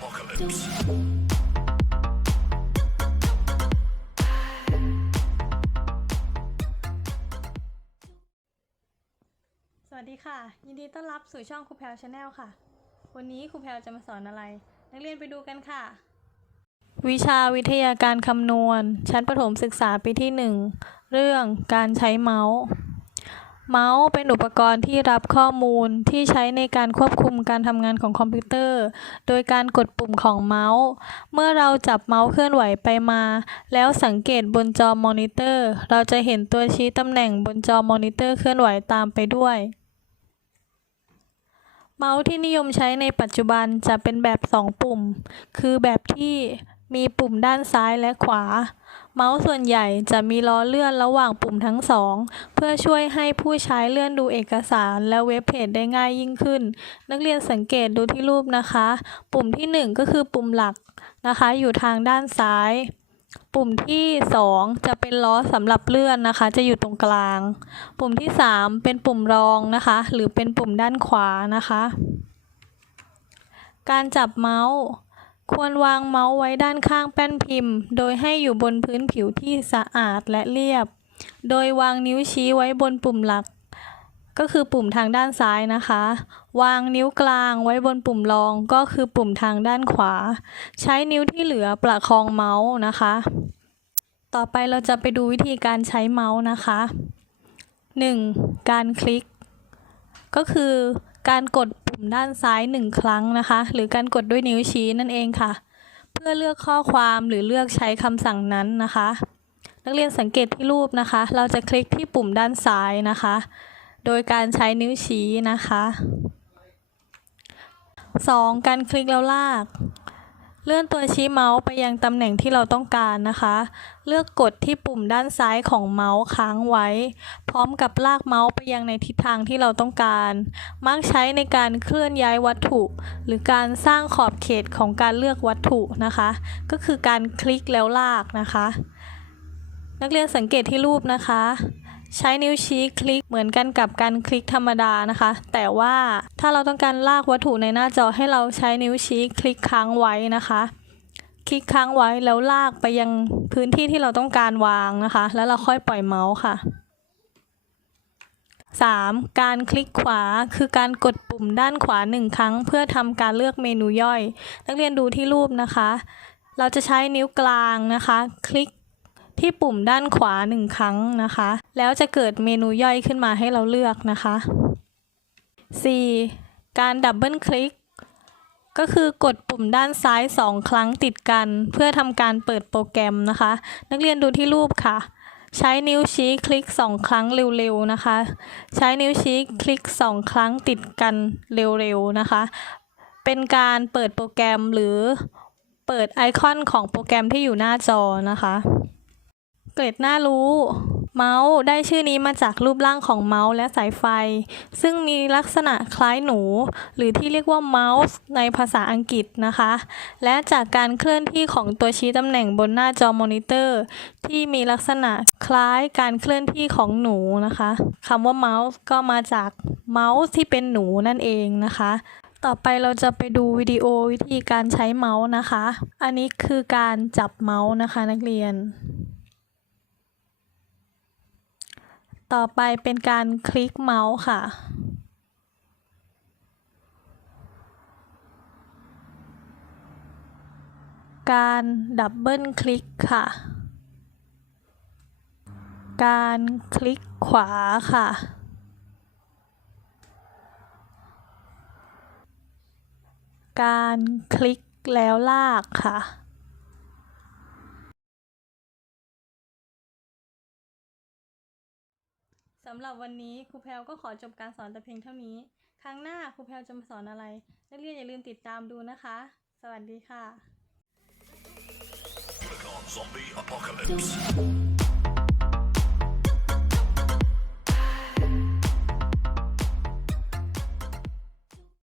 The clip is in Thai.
apocalypse. สวัสดีค่ะ ยินดีต้อนรับสู่ช่องครูแพลชาแนลค่ะ วันนี้ครูแพลจะมาสอนอะไร นักเรียนไปดูกันค่ะ วิชาวิทยาการคำนวณ ชั้นประถมศึกษาปีที่ 1 เรื่องการใช้เมาส์ เมาส์เป็นอุปกรณ์ที่รับข้อมูลที่ใช้ในการควบคุมการทำงานของคอมพิวเตอร์ โดยการกดปุ่มของเมาส์ เมื่อเราจับเมาส์เคลื่อนไหวไปมา แล้วสังเกตบนจอมอนิเตอร์ เราจะเห็นตัวชี้ตำแหน่งบนจอมอนิเตอร์เคลื่อนไหวตามไปด้วย เมาส์ที่นิยมใช้ในปัจจุบันจะเป็นแบบ 2 ปุ่ม คือแบบที่ มีปุ่มด้านซ้ายและขวา เมาส์ส่วนใหญ่จะมีล้อเลื่อนระหว่างปุ่มทั้งสอง เพื่อช่วยให้ผู้ใช้เลื่อนดูเอกสารและเว็บเพจได้ง่ายยิ่งขึ้น นักเรียนสังเกตดูที่รูปนะคะ ปุ่มที่ 1 ก็คือปุ่มหลักนะคะ อยู่ทางด้านซ้าย ปุ่มที่ 2 จะเป็นล้อสำหรับเลื่อนนะคะ จะอยู่ตรงกลาง ปุ่มที่ 3 เป็นปุ่มรองนะคะ หรือเป็นปุ่มด้านขวานะคะ การจับเมาส์ ควรวางเมาส์ไว้ด้านข้างแป้นพิมพ์ โดยให้อยู่บนพื้นผิวที่สะอาดและเรียบ โดยวางนิ้วชี้ไว้บนปุ่มหลัก ก็คือปุ่มทางด้านซ้ายนะคะ วางนิ้วกลางไว้บนปุ่มรองก็คือปุ่มทางด้านขวา ใช้นิ้วที่เหลือประคองเมาส์นะคะ ต่อไปเราจะไปดูวิธีการใช้เมาส์นะคะ 1. การคลิก ก็คือการกด ปุ่มด้านซ้ายหนึ่งครั้งนะคะ หรือการกดด้วยนิ้วชี้นั่นเองค่ะ เพื่อเลือกข้อความหรือเลือกใช้คำสั่งนั้นนะคะ นักเรียนสังเกตที่รูปนะคะ เราจะคลิกที่ปุ่มด้านซ้ายนะคะ โดยการใช้นิ้วชี้นะคะ 2. การคลิกแล้วลาก เลื่อนตัวชี้เมาส์ไปยังตำแหน่งที่เราต้องการนะคะ เลือกกดที่ปุ่มด้านซ้ายของเมาส์ค้างไว้ พร้อมกับลากเมาส์ไปยังในทิศทางที่เราต้องการ มักใช้ในการเคลื่อนย้ายวัตถุ หรือการสร้างขอบเขตของการเลือกวัตถุนะคะ ก็คือการคลิกแล้วลากนะคะ นักเรียนสังเกตที่รูปนะคะ ใช้นิ้วชี้คลิกเหมือนกันกับการคลิกธรรมดานะคะ แต่ว่าถ้าเราต้องการลากวัตถุในหน้าจอให้เราใช้นิ้วชี้คลิกค้างไว้นะคะ คลิกค้างไว้แล้วลากไปยังพื้นที่ที่เราต้องการวางนะคะ แล้วเราค่อยปล่อยเมาส์ค่ะ 3. การคลิกขวาคือการกดปุ่มด้านขวาหนึ่งครั้ง เพื่อทำการเลือกเมนูย่อย นักเรียนดูที่รูปนะคะ เราจะใช้นิ้วกลางนะคะ คลิก ที่ปุ่มด้านขวาหนึ่งครั้งนะคะ แล้วจะเกิดเมนูย่อยขึ้นมาให้เราเลือกนะคะ 4. การดับเบิลคลิกก็คือกดปุ่มด้านซ้าย 2 ครั้งติดกัน เพื่อทำการเปิดโปรแกรมนะคะ นักเรียนดูที่รูปค่ะ ใช้นิ้วชี้คลิก 2 ครั้งเร็วๆนะคะ ใช้นิ้วชี้คลิก 2 ครั้งติดกันเร็วๆนะคะ เป็นการเปิดโปรแกรมหรือเปิดไอคอนของโปรแกรมที่อยู่หน้าจอนะคะ เกร็ดน่ารู้ เมาส์ได้ชื่อนี้มาจากรูปร่างของเมาส์และสายไฟ ซึ่งมีลักษณะคล้ายหนู หรือที่เรียกว่าเมาส์ในภาษาอังกฤษนะคะ และจากการเคลื่อนที่ของตัวชี้ตำแหน่งบนหน้าจอมอนิเตอร์ ที่มีลักษณะคล้ายการเคลื่อนที่ของหนูนะคะคำว่าเมาส์ก็มาจากเมาส์ที่เป็นหนูนั่นเองนะคะต่อไปเราจะไปดูวิดีโอวิธีการใช้เมาส์นะคะ อันนี้คือการจับเมาส์นะคะนักเรียน ต่อไปเป็นการคลิกเมาส์ค่ะ การดับเบิลคลิกค่ะ การคลิกขวาค่ะ การคลิกแล้วลากค่ะำหรับวันนี้ครูแพลวก็ขอจบการสอนแต่เพียงเท่านี้ ครั้งหน้าครูแพลวจะมาสอนอะไร นักเรียนอย่าลืมติดตามดูนะคะ สวัสดีค่ะ Zombie apocalypse.